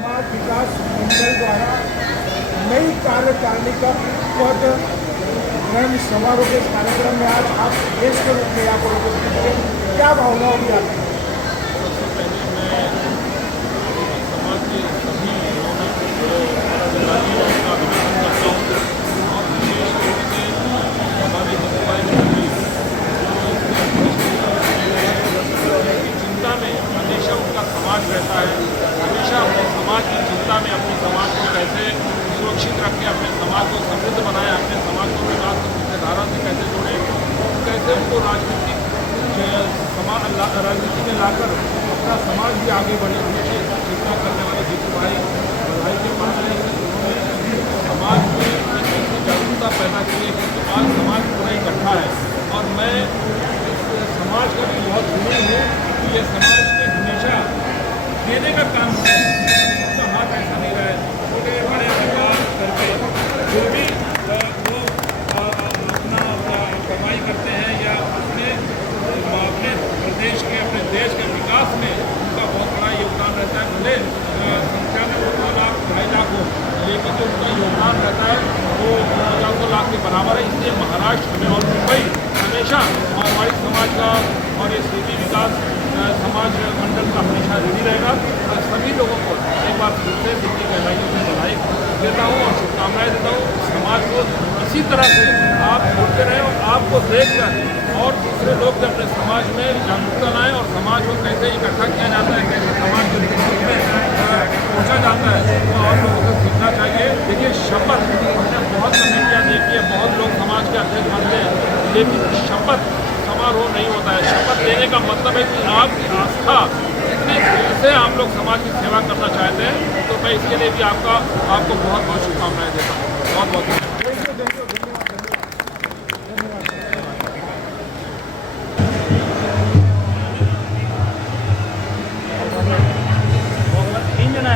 समाज विकास मंडल द्वारा नई कार्यकारिणी का पद ग्रहण समारोह के कार्यक्रम में आज आप देश के रूप में यहाँ पर उपस्थित थे, क्या भावना होगी आपकी? समाज के सभी लोगों में जिलाधिकारियों का अभिनंदन करता हूँ और विशेष रूप से हमारे जलवायु मंत्री चिंता में हमेशा उनका समाज रहता है, हमेशा अपने समाज की चिंता में अपने समाज को कैसे सुरक्षित रखें, अपने समाज को समृद्ध बनाएं, अपने समाज को विकास की मुख्य धारा से कैसे जोड़ें, कैसे उनको राजनीति में लाकर अपना समाज भी आगे बढ़े। हमेशा चिंता करने वाले जीतू भाई बधाई के पात्र हैं। उन्होंने समाज में ऐसी जागरूकता पैदा की है कि आज समाज पूरा इकट्ठा है और मैं इस समाज का भी बहुत ऋणी हूँ कि ये समाज में हमेशा देने का काम करें, उसका हाथ ऐसा नहीं रहे, छोटे बड़े व्यापार करके जो भी लोग अपना कमाई करते हैं या अपने प्रदेश के अपने देश के विकास में उनका बहुत बड़ा योगदान रहता है। भले संख्या में 2 लाख 2.5 लाख हो, लेकिन जो उनका योगदान रहता है वो 2 लाख के बराबर है। इसलिए महाराष्ट्र में और मुंबई हमेशा मारवाड़ी समाज का और ये सिटी विकास समाज मंडल का हमेशा ऋणी रहेगा। सभी लोगों को एक बार फिर से सिटी गहराइयों से बधाई देता हूँ और शुभकामनाएं देता हूँ। समाज को इसी तरह से आप जुड़ते रहें और आपको देखकर और दूसरे लोग भी अपने समाज में जागरूकता लाएँ और समाज को कैसे इकट्ठा किया जाता है, कैसे समाज के में पहुँचा जाता है, तो आप लोगों को सीखना चाहिए। देखिए, शपथ हमने बहुत कमेटियाँ देखी है, बहुत लोग समाज के अध्यक्ष बनते हैं, लेकिन शपथ समारोह नहीं होता है। शपथ लेने का मतलब है कि आपकी आस्था इतनी दिल से आप लोग समाज की सेवा करना चाहते हैं, तो मैं इसके लिए भी आपको बहुत बहुत शुभकामनाएं देता हूँ। बहुत बहुत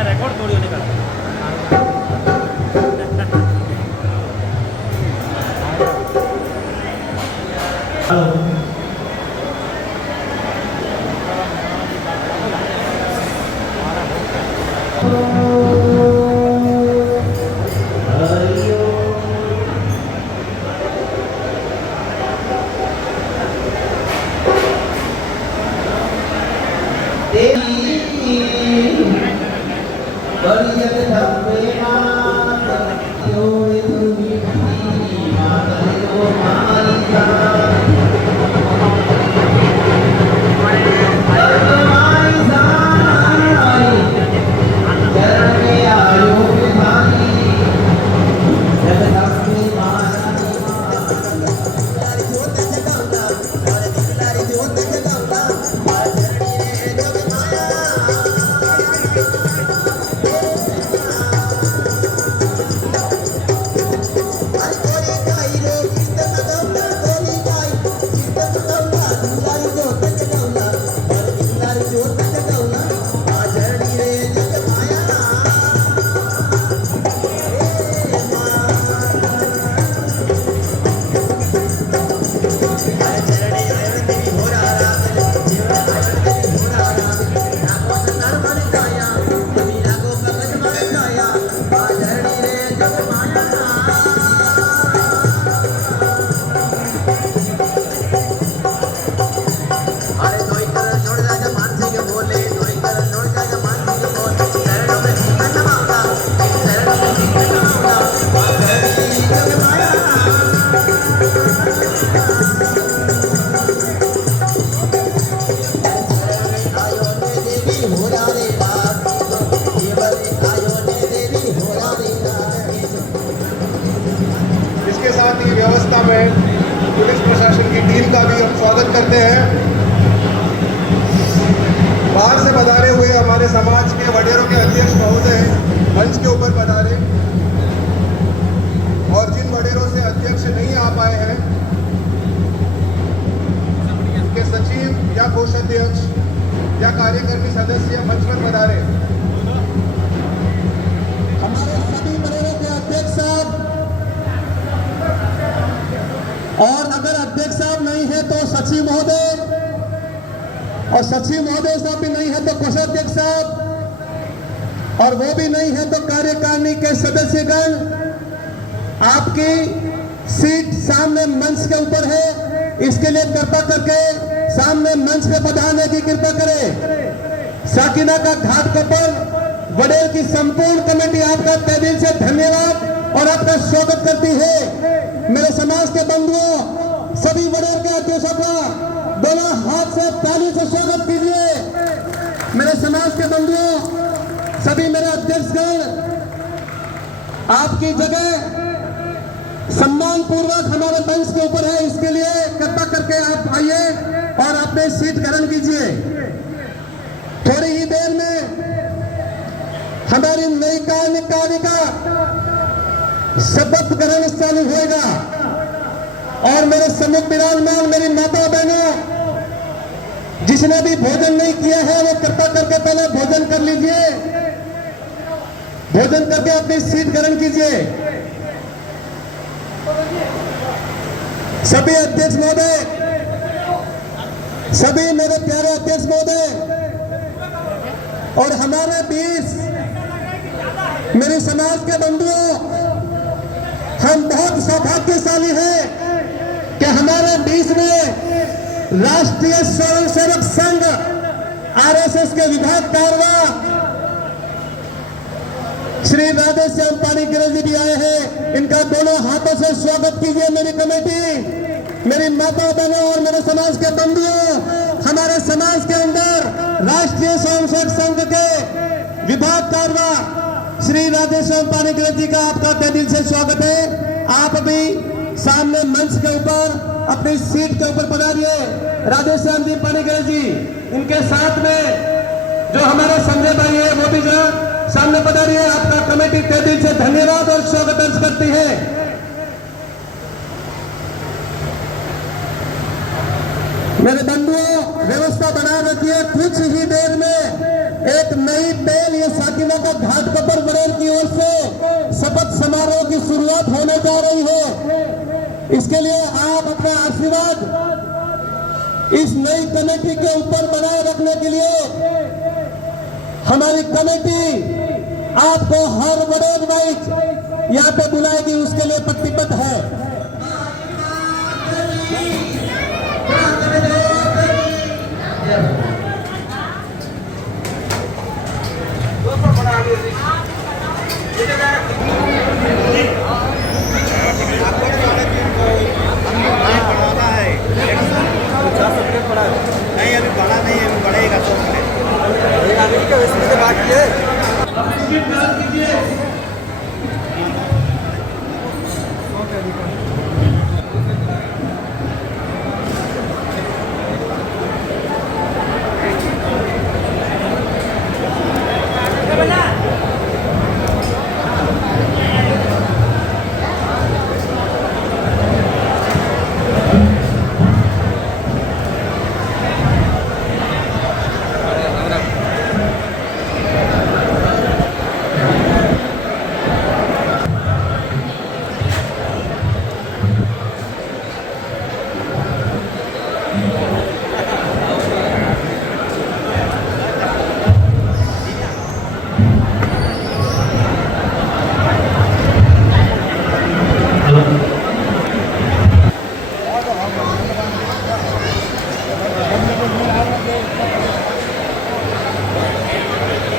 रेकॉर्ड थोड़ी होने का व्यवस्था में पुलिस प्रशासन की टीम का भी हम स्वागत करते हैं। बाहर से पधारे हुए हमारे समाज के वडेरों के अध्यक्ष महोदय मंच के ऊपर पधारे और जिन वडेरों से अध्यक्ष नहीं आ पाए हैं उनके सचिव या कोषाध्यक्ष या कार्यकारिणी सदस्य मंच पर पधारे। हमारे सभी वडेरों के अध्यक्ष साहब और अगर अध्यक्ष साहब नहीं है तो सचिव महोदय और सचिव महोदय साहब भी नहीं है तो कोषाध्यक्ष साहब और वो भी नहीं है तो कार्यकारिणी के सदस्यगण आपकी सीट सामने मंच के ऊपर है, इसके लिए कृपा करके सामने मंच पे पधारने की कृपा करें। साकिना का घाट पर वडेर की संपूर्ण कमेटी आपका तहे दिल से धन्यवाद और आपका स्वागत करती है। मेरे समाज के बंधुओं, सभी वडेर के अध्यक्षों का दोनों हाथ से ताली से स्वागत कीजिए। मेरे समाज के बंधुओं, सभी मेरे अध्यक्षगण, आपकी जगह सम्मान पूर्वक हमारे मंच के ऊपर है, इसके लिए कृपा करके आप आइए और अपने सीट ग्रहण कीजिए। थोड़ी ही देर में हमारी नई कार्यकारिणी का शपथ ग्रहण चालू होगा और मेरे सम्मुख विराजमान मेरी माता बहनों, जिसने भी भोजन नहीं किया है वो कृपा करके पहले भोजन कर लीजिए, भोजन करके अपनी सीट ग्रहण कीजिए। सभी अध्यक्ष महोदय, सभी मेरे प्यारे अध्यक्ष महोदय और हमारे बीच मेरे समाज के बंधुओं, हम बहुत सौभाग्यशाली हैं कि हमारे बीच में राष्ट्रीय स्वयंसेवक संघ आरएसएस के विभाग कारवा श्री राधे श्याम पानीग्रे जी भी आए हैं। इनका दोनों हाथों से स्वागत कीजिए। मेरी कमेटी, मेरी माता बहनों और मेरे समाज के बंधुओं, हमारे समाज के अंदर राष्ट्रीय स्वयंसेवक संघ के विभाग कारवा श्री राधे श्याम पानीग्रे जी का आपका तहे दिल से स्वागत है। आप अभी सामने मंच के ऊपर अपनी सीट के ऊपर पधारिए। राधे श्याम जी पानीग्रे जी, उनके साथ में जो हमारे संजय भाई है वो भी जो सामने पधारिए। आपका कमेटी तहे दिल से धन्यवाद और स्वागत अर्ज करती है। मेरे बंधुओं, व्यवस्था बना रखिए। कुछ ही देर में एक नई पहल ये साकिना का घाट पर वडेर की ओर से शपथ समारोह की शुरुआत होने जा रही है। इसके लिए आप अपना आशीर्वाद इस नई कमेटी के ऊपर बनाए रखने के लिए हमारी कमेटी आपको हर वडेर वाइज यहाँ पे बुलाएगी, उसके लिए प्रतिबद्ध है। नहीं अभी बड़ा नहीं है, अभी बढ़ेगा तो अभी का वैसे से बात है।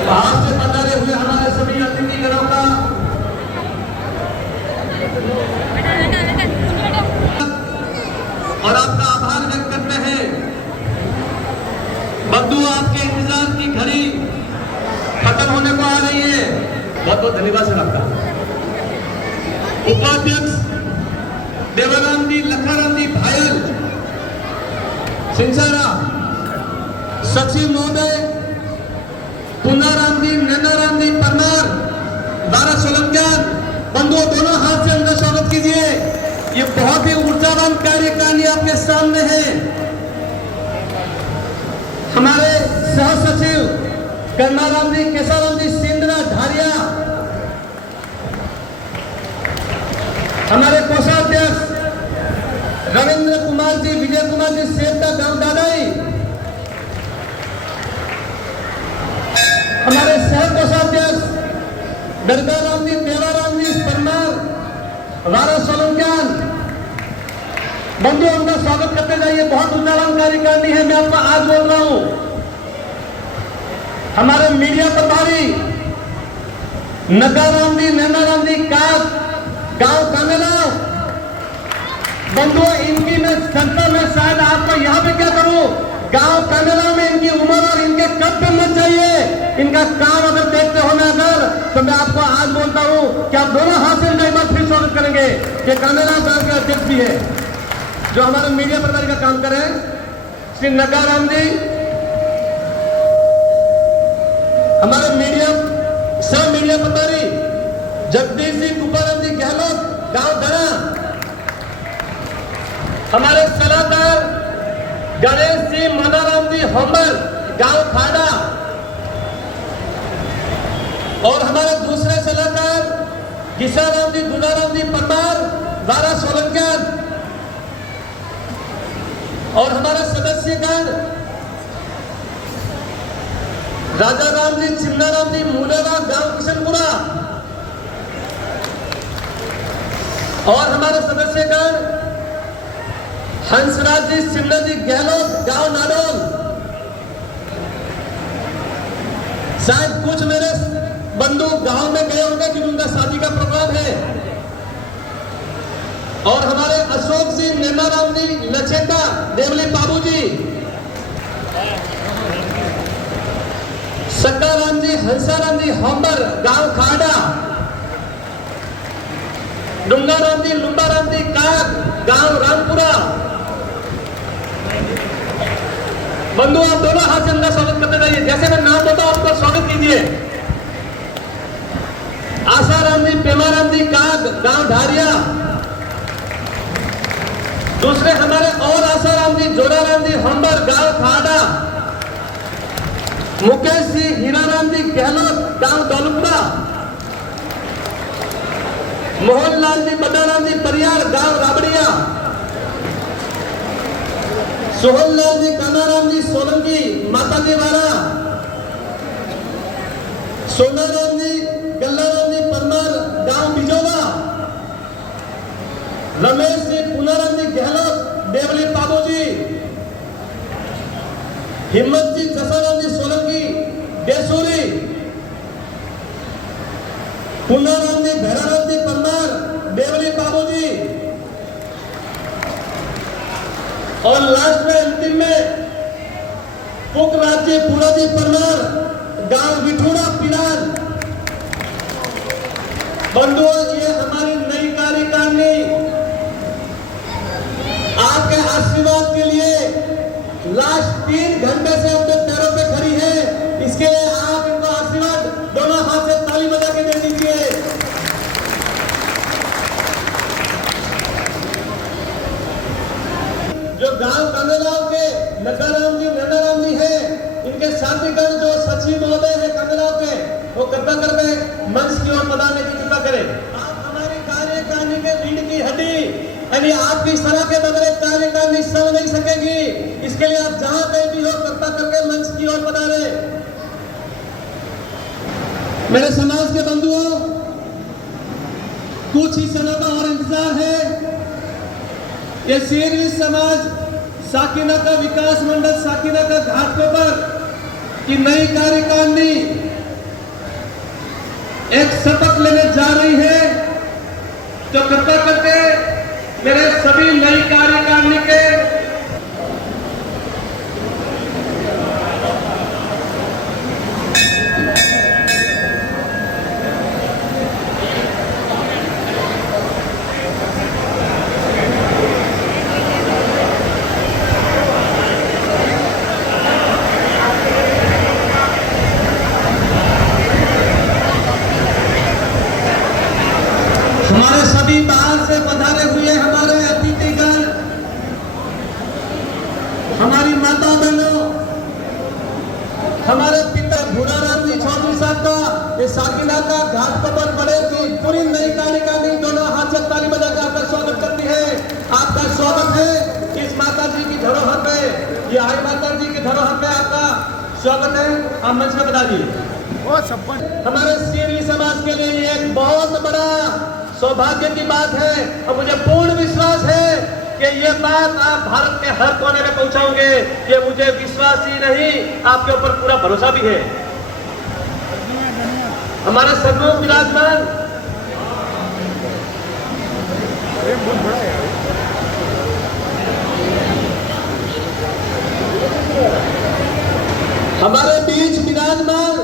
बाहर से पधारे हुए हमारे सभी अतिथिगणों का और आपका आभार व्यक्त करते हैं। बंधु, आपके इंतजार की घड़ी खत्म होने को आ रही है। बहुत बहुत धन्यवाद सर आपका। उपाध्यक्ष देवाराम जी, लखाराम जी भायल सिंचारा, सचिव महोदय पुनाराम जी, नैनाराम जी परमार, दारा सोलंकियान, बंधुओं दोनों हाथ से उनका स्वागत कीजिए। ये बहुत ही ऊर्जावान कार्यकारिणी आपके सामने है। हमारे सह सचिव कर्णाराम जी, केसाराम जी सिंधरा ढारिया, हमारे कोषाध्यक्ष रविंद्र कुमार जी, विजय कुमार जी सेवता गांव दादाई, हमारे सह कोषाध्यक्ष गरगाराम जी, देवाराम जी परमार, वारा सोलंकियान, बंधु उनका स्वागत करते जाइए। बहुत उन्नयन कार्यकारिणी है। मैं आपको आज बोल रहा हूं, हमारे मीडिया प्रभारी नगाराम जी, नैनाराम जी, गांव कामेला, बंधुओं इनकी मैं संख्या में शायद आपको यहां पे क्या करूं, गांव कामेला में इनकी उम्र और इनके कद पे मत जाइए। इनका काम अगर देखते हो ना अगर, तो मैं आपको आज बोलता हूं कि आप दोनों हाथ से इनका एक बार फिर स्वागत करेंगे कि कामेला गांव के अध्यक्ष भी है जो हमारे मीडिया प्रभारी का काम करें, श्री नगाराम जी। हमारे सह मीडिया प्रभारी जगदीश जी, कुपाराम जी गहलोत, गांव धरा। हमारे सलाहकार गणेश जी, मनाराम जी होमर, गांव खाड़ा। और हमारे दूसरे सलाहकार किसाराम जी, दुदाराम जी परमार, वारा सोलंकियान। और हमारे सदस्यगण राजा राम जी, चिन्नाराम जी, मूलेरा, गांव किशनपुरा। और हमारे सदस्यगण हंसराज जी, सिन्हा जी गहलोत, गांव नाडोल। शायद कुछ मेरे बंधु गांव में गए होंगे कि उनका शादी का प्रोग्राम है। और हमारे अशोक जी, नैनाराम जी, लचेता, देवली बाबू जी, सक्काराम जी, हंसाराम जी, होम्बर, गांव खाड़ा। डुंगाराम जी, लुंबाराम जी, काग, गांव रामपुरा। बंधु आप दोनों हाथ से अंदर स्वागत करते जाइए। जैसे मैं नाम बोलता हूं आपको स्वागत कीजिए। आसाराम जी, पेमाराम जी, काग, गांव ढारिया। दूसरे हमारे और आसाराम जी, जोराराम जी, होम्बर, गांव खाड़ा। मुकेश जी, हीराराम जी गहलोत, गांव दौलतपुरा। मोहनलाल जी, बदाराम जी, परियार, गांव राबड़िया। सोहनलाल जी, कानाराम जी, सोलंकी, माता जी वाला। सोनाराम जी, गल्लाराम जी परमार, गांव बिजोवा। रमेश जी, पुनाराम जी गहलोत, देवली बाबू जी। हिम्मत जी, जसाराम जी, सोलंकी, बेसूरी। पुनाराम जी, भैराराम जी परमार, देवली बाबू जी। और लास्ट में अंतिम में पुखराज जी, पूरा जी परमार, गांव विठूड़ा, पिरान। बंधुओं ये हमारी नई कार्यकारिणी आपके आशीर्वाद के लिए लास्ट 3 घंटे से अपने पैरों पे खड़ी है। इसके लिए आप इनको आशीर्वाद दोनों हाथ से ताली बजा के दे दीजिए। जो गांव कामेलाव के नगाराम जी, नैनाराम जी हैं, इनके साथीगण जो सचिव महोदय है कामेलाव के, वो कृपा करके मंच की ओर पधारने की कृपा करें। आप हमारी कार्यकारिणी के रीढ़ की हड्डी, यानी आपकी इस तरह के बगैर कार्यकारिणी चल नहीं सकेगी। इसके लिए आप जहां कहीं भी हो कृपा करके मंच की ओर पधारे। मेरे समाज के बंधुओं, कुछ ही समय का और इंतजार है। ये शेरवी समाज साकिना का विकास मंडल साकिना का घाटकोपर की नई कार्यकारिणी एक शपथ लेने जा रही है। तो कृपा करके मेरे सभी नई कार्यकारिणी के हमारे सभी बाहर से पधारे हुए हमारे अतिथिगण, हमारी माता बहनों, हमारे पिता भूराराम जी चौधरी साहब का ये साकिना का घाटकोपर बड़े की पूरी नई कार्यकारिणी दोनों हाथ से ताली बजा के आपका स्वागत करती है। आपका स्वागत है इस माता जी की धरोहर पे, ये आई माता जी की धरोहर पे आपका स्वागत है। आप मंच में बता दीजिए। बहुत संपन्न। हमारे सीरी समाज के लिए ये एक बहुत बड़ा सौभाग्य की बात है और मुझे पूर्ण विश्वास है कि ये बात आप भारत के हर कोने में पहुंचाओगे। ये मुझे विश्वास ही नहीं, आपके ऊपर पूरा भरोसा भी है। हमारे सन्मुख विराजमान बहुत बड़ा है यार। हमारे बीच विराजमान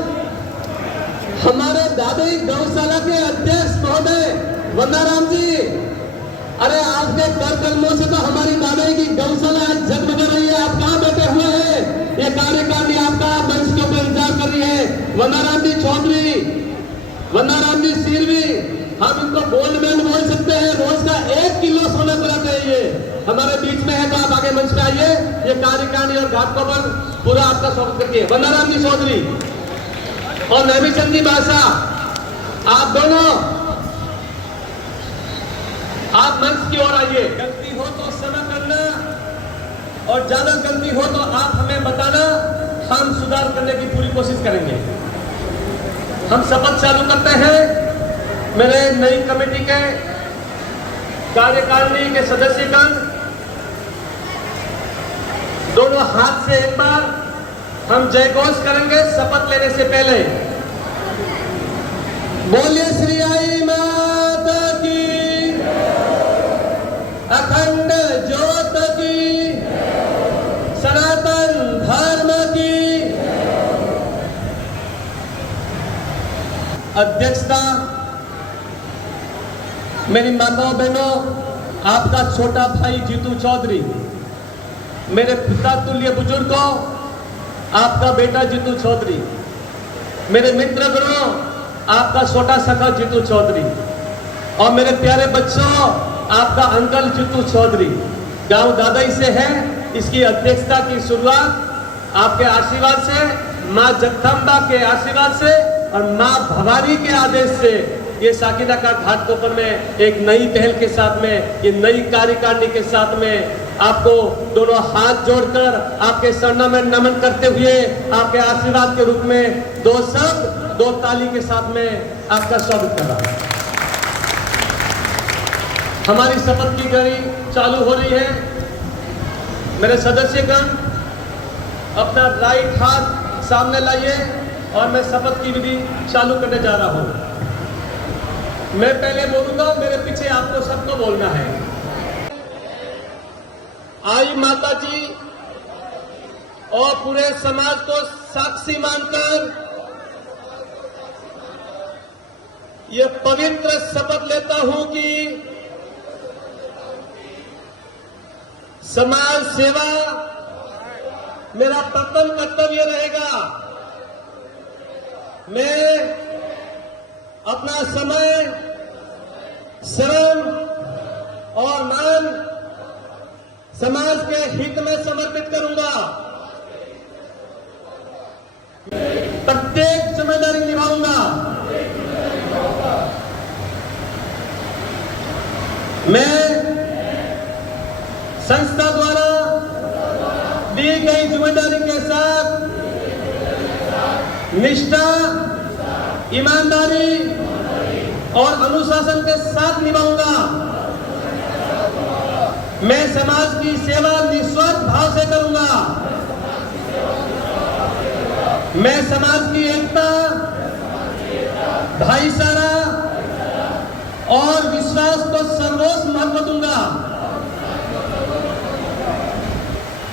हमारे दादी गौशाला के अध्यक्ष महोदय वंदाराम जी। अरे आपके कर कलमों से तो हमारी दादी की गौशाला आज जगमग रही है। आप कहाँ बैठे हुए हैं? ये कार्यकारिणी आपका मंच के ऊपर इंतजार कर रही है। वंदाराम जी चौधरी, वंदाराम जी सिरवी, हम इनको गोल्ड मेडल बोल सकते हैं। रोज का 1 किलो सोना कराते हैं। ये हमारे बीच में है, तो आप आगे मंच पे आइए। ये कार्यकारिणी और घाटकों पर पूरा आपका स्वागत करती है। वंदाराम जी चौधरी और नैमिचंद जी बासा, आप दोनों आप मंच की ओर आइए। गलती हो तो क्षमा करना और ज्यादा गलती हो तो आप हमें बताना, हम सुधार करने की पूरी कोशिश करेंगे। हम शपथ चालू करते हैं। मेरे नई कमेटी के कार्यकारिणी के सदस्यगण दोनों हाथ से एक बार हम जयघोष करेंगे शपथ लेने से पहले। बोलिए श्री आई माता की, अखंड ज्योत की, सनातन धर्म की। अध्यक्षता मेरी माताओं बहनों, आपका छोटा भाई जीतू चौधरी, मेरे पिता तुल्य बुजुर्गों, आपका बेटा जीतू चौधरी, मेरे मित्र गणों, आपका छोटा सखा जीतू चौधरी, और मेरे प्यारे बच्चों, आपका अंकल जीतू चौधरी। गांव दादाई से है। इसकी अध्यक्षता की शुरुआत आपके आशीर्वाद से, माँ जगदम्बा के आशीर्वाद से और माँ भवानी के आदेश से ये साकिना का घाट कोपर में एक नई पहल के साथ में, ये नई कार्यकारिणी के साथ में आपको दोनों हाथ जोड़कर आपके शरणों में नमन करते हुए आपके आशीर्वाद के रूप में 2 शब्द 2 ताली के साथ में आपका स्वागत कर रहा हूं। हमारी शपथ की घड़ी चालू हो रही है। मेरे सदस्यगण अपना राइट हाथ सामने लाइए और मैं शपथ की विधि चालू करने जा रहा हूं। मैं पहले बोलूंगा, मेरे पीछे आपको सबको बोलना है। आई माता जी और पूरे समाज को साक्षी मानकर ये पवित्र शपथ लेता हूं कि समाज सेवा मेरा प्रथम कर्तव्य रहेगा। मैं अपना समय, श्रम और मन समाज के हित में समर्पित करूंगा। प्रत्येक जिम्मेदारी निभाऊंगा। मैं संस्था द्वारा दी गई जिम्मेदारी के साथ निष्ठा, ईमानदारी और अनुशासन के साथ निभाऊंगा। मैं समाज की सेवा निस्वार्थ भाव से करूंगा। मैं समाज की एकता, भाईचारा और विश्वास को सर्वोच्च महत्व दूंगा।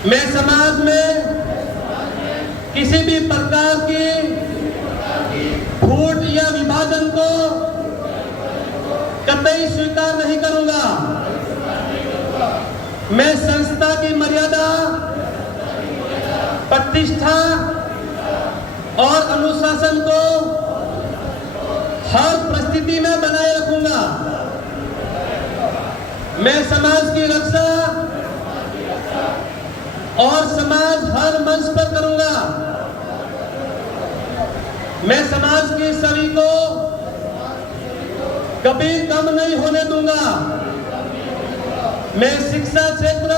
मैं समाज में किसी भी प्रकार की फूट या विभाजन को कतई स्वीकार नहीं करूंगा। मैं संस्था की मर्यादा, प्रतिष्ठा और अनुशासन को हर परिस्थिति में बनाए रखूंगा। मैं समाज की रक्षा और समाज हर मंच पर करूंगा। मैं समाज की सभी को कभी कम नहीं होने दूंगा। मैं शिक्षा क्षेत्र,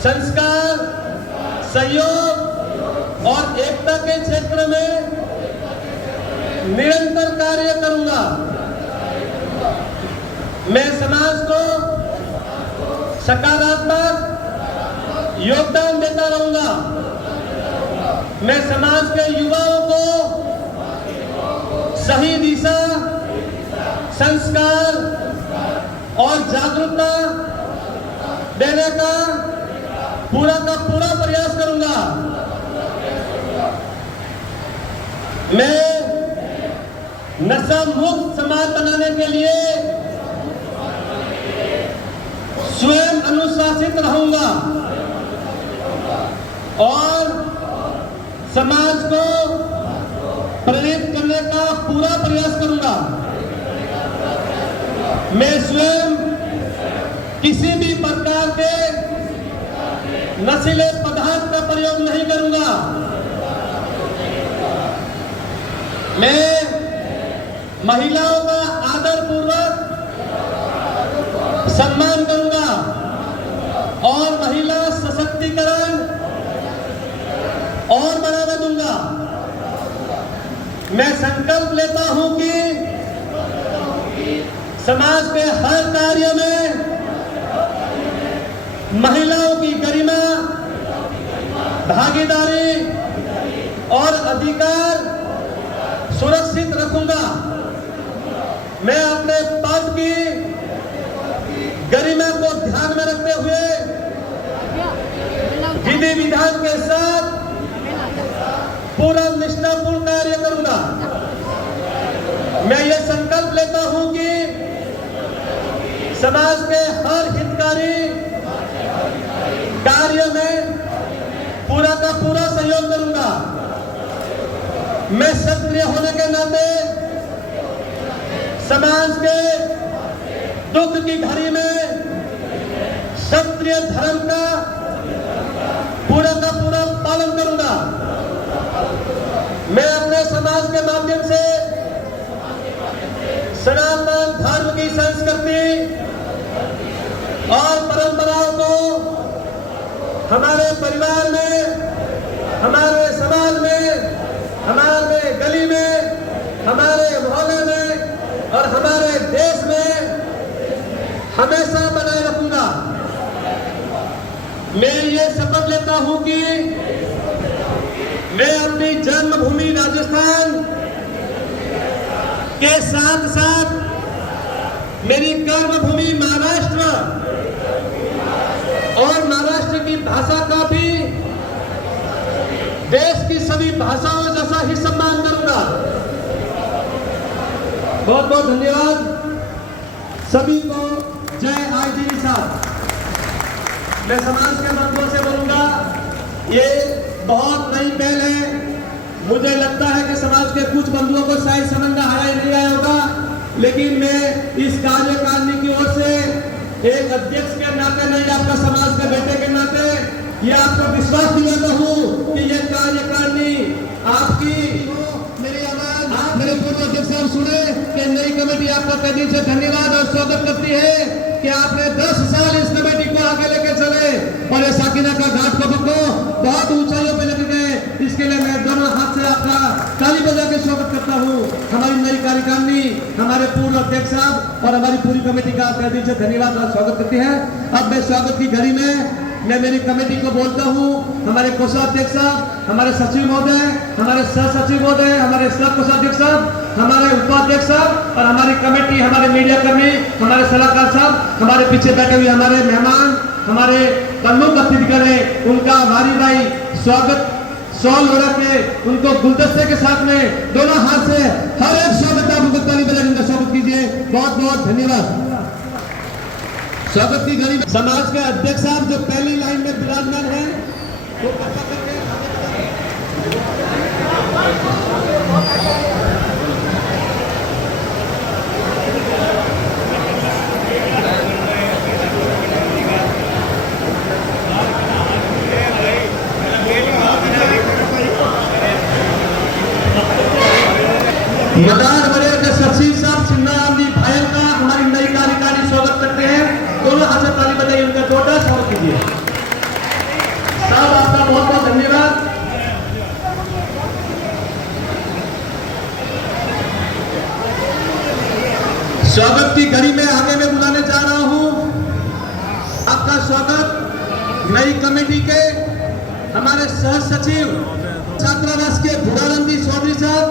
संस्कार, सहयोग और एकता एकता के क्षेत्र में निरंतर कार्य करूंगा। मैं समाज को सकारात्मक योगदान देता रहूंगा। मैं समाज के युवाओं को सही दिशा, संस्कार और जागरूकता देने का पूरा प्रयास करूंगा। मैं नशा मुक्त समाज बनाने के लिए स्वयं अनुशासित रहूंगा और समाज को प्रेरित करने का पूरा प्रयास करूंगा। मैं स्वयं किसी भी प्रकार के नशीले पदार्थ का प्रयोग नहीं करूंगा। मैं महिलाओं का आदर पूर्वक सम्मान करूंगा और महिला सशक्तिकरण और बढ़ावा दूंगा। मैं संकल्प लेता हूं कि समाज के हर कार्य में महिलाओं की गरिमा, भागीदारी और अधिकार सुरक्षित रखूंगा। मैं अपने पद की गरिमा को ध्यान में रखते हुए विधि विधान के साथ पूरा निष्ठापूर्ण कार्य करूंगा। मैं ये संकल्प लेता हूं कि समाज के हर हितकारी कार्य में पूरा का पूरा सहयोग करूंगा। मैं सक्रिय होने के नाते समाज के दुख की घड़ी में क्षत्रिय धर्म का पूरा पालन करूंगा। मैं अपने समाज के माध्यम से सनातन धर्म की संस्कृति और परंपराओं को हमारे परिवार में, हमारे समाज में, हमारे गली में, हमारे मोहल्ले में और हमारे देश में हमेशा बनाए रखूंगा। मैं ये शपथ लेता हूं कि मैं अपनी जन्मभूमि राजस्थान के साथ साथ मेरी कर्मभूमि महाराष्ट्र और महाराष्ट्र की भाषा का भी देश की सभी भाषाओं जैसा ही सम्मान करूंगा। बहुत बहुत धन्यवाद सभी को। जय आईजी साहब। मैं समाज के मर्दों से बोलूंगा, ये बहुत नई पहल है। मुझे लगता है कि समाज के कुछ बंधुओं को शायद समझ में आया ही नहीं आया होगा, लेकिन मैं इस कार्यकारिणी की ओर से एक अध्यक्ष के नाते नहीं, आपका समाज के बेटे के नाते ये आपको विश्वास दिलाता हूँ कि ये कार्यकारिणी आपकी, मेरी आवाज मेरे पूर्व अध्यक्ष साहब सुने कि नई कमेटी आपका तहे दिल से धन्यवाद और स्वागत करती है कि आपने 10 साल इस कमेटी को आगे लेके चले और ये साकिना का घाट को बहुत ऊंचाइयों पे लेके गए। इसके लिए मैं दोनों हाथ से आपका ताली बजा के स्वागत करता हूँ। हमारी नई कार्यकारिणी, हमारे पूर्व अध्यक्ष साहब और हमारी पूरी कमेटी का तहे दिल से धन्यवाद और स्वागत करती है। अब मैं स्वागत की घड़ी में मैं मेरी कमेटी को बोलता हूँ। हमारे कोषाध्यक्ष साहब, हमारे सचिव महोदय, हमारे सह सचिव महोदय, हमारे सह कोषाध्यक्ष साहब, हमारे उपाध्यक्ष साहब और हमारी कमेटी, हमारे मीडिया कर्मी, हमारे सलाहकार साहब, हमारे पीछे बैठे हुए हमारे मेहमान, हमारे प्रमुख अतिथिगण है, उनका भारी भाई स्वागत शॉल हो रखे, उनको गुलदस्ते के साथ में दोनों हाथ से हर एक स्वागत आप उनको ताली बजा उनका स्वागत कीजिए। बहुत बहुत धन्यवाद। स्वागत की घड़ी समाज के अध्यक्ष साहब जो पहली लाइन में विराजमान है वो मदार वड़ेर के सचिव साहब सिन्नाराम जी भायल का हमारी नई कार्यकारिणी स्वागत करते हैं। दोनों हाथ से ताली बजाइए, उनका जोरदार स्वागत कीजिए। साहब आपका बहुत बहुत धन्यवाद। स्वागत की घड़ी में आगे में बुलाने जा रहा हूं। आपका स्वागत नई कमेटी के हमारे सह सचिव छात्रावास के भूरानंद जी चौधरी साहब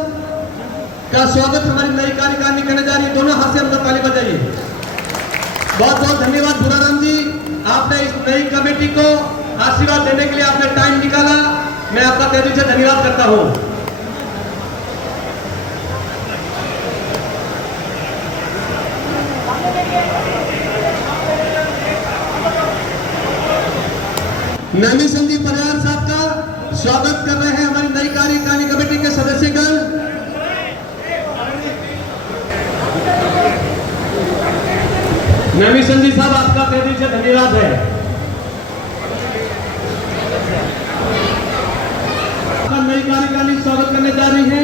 का स्वागत हमारी नई कार्यकारिणी करने जा रही है। दोनों हाथ से हम लोग ताली बजाइए। बहुत बहुत धन्यवाद भूरानंद जी, आपने इस नई कमेटी को आशीर्वाद देने के लिए आपने टाइम निकाला। मैं आपका तहे दिल से धन्यवाद करता हूं। नैमी संजीव परिवार साहब का स्वागत कर रहे हैं हमारी नई कार्यकारिणी कमेटी के सदस्यगण। नैमी संजीव साहब, आपका तहे दिल से धन्यवाद है। नई कार्यकारिणी स्वागत करने जा रही है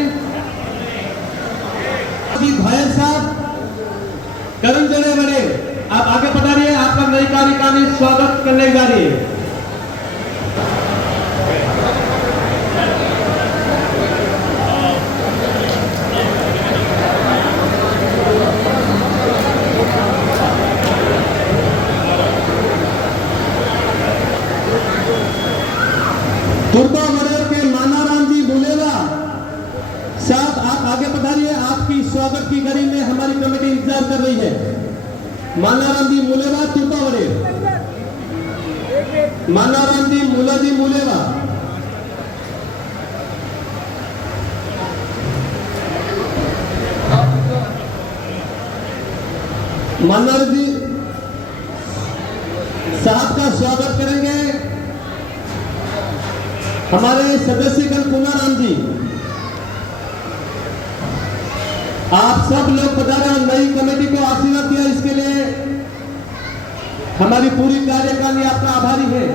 भाई साहब करण जोड़े बड़े, आप आगे बता रही है। आपका नई कार्यकारिणी स्वागत करने जा रही है। तुर्बा वडेर के मानाराम जी मुलेवा साहब, आप आगे पधारिए। आपकी स्वागत की घड़ी में हमारी कमेटी इंतजार कर रही है। मानाराम जी मुलेवा, तुर्बा वडेर, मानाराम जी मुला जी मुलेवा। मानाराम जी साहब का स्वागत करेंगे हमारे सदस्यगण पूनाराम जी। आप सब लोग पधारे और नई कमेटी को आशीर्वाद दिया, इसके लिए हमारी पूरी कार्यकारिणी आपका आभारी है।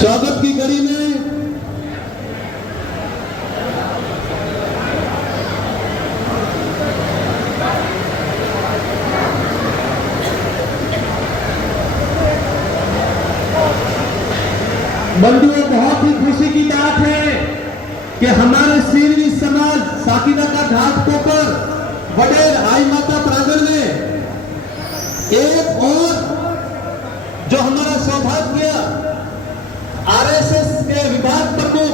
स्वागत की घड़ी में बंधुओं, बहुत ही खुशी की बात है कि हमारे सीरवी समाज साकिना का घाट पोकर वडेर आई माता प्रांगण में एक और जो हमारा सौभाग्य आरएसएस के विभाग प्रमुख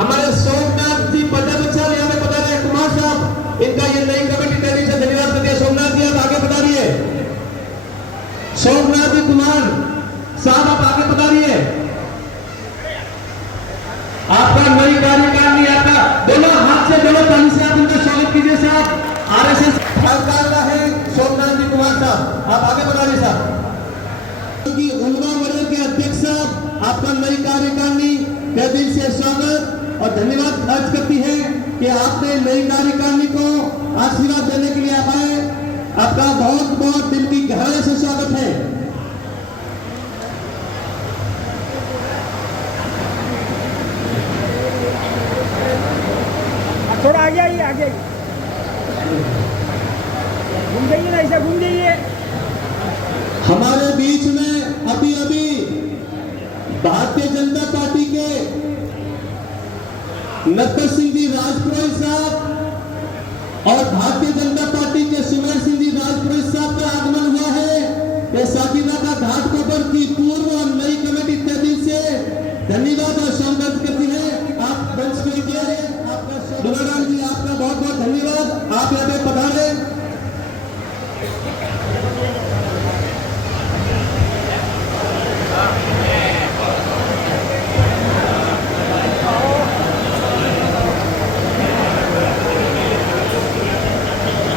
हमारे सोमनाथ जी पदाधिकारी यहाँ पे बता रहे हैं। कुमार साहब, इनका ये नई कमेटी देने से धन्यवाद करते हैं। सोमनाथ जी, आप आगे बता रही है। सोमनाथ जी कुमार साहब, आप आगे बता रही है। आपका नई कार्यकारिणी, आपका दोनों हाथ से, दोनों ताली से आप उनका स्वागत कीजिए साहब। आरएसएस कार्यकारिणी है सोमनाथ जी कुमार साहब, आप आगे बता रहे साहब। क्योंकि उलवा वडेर के अध्यक्ष साहब, आपका नई कार्यकारिणी के दिल से स्वागत और धन्यवाद अर्ज करती है कि आपने नई कार्यकारिणी को आशीर्वाद देने के लिए आप आए। आपका बहुत बहुत दिल की गहराई से स्वागत है। थोड़ा आगे आइए, आगे घूम जाइए ना, ऐसा घूम जाइए। हमारे बीच में अभी अभी भारतीय जनता पार्टी के नक्कर सिंह जी राजपुरोहित साहब और भारतीय जनता पार्टी के सुमेर सिंह जी राजपुरोहित साहब का आगमन हुआ है। ये साकिना का घाट कोपर की पूर्व और नई कमेटी के दिल से धन्यवाद और स्वागत करती है। आप मंच पे लीजिए। दुलाराम जी, आपका बहुत बहुत धन्यवाद, आप यहाँ पे पधारे।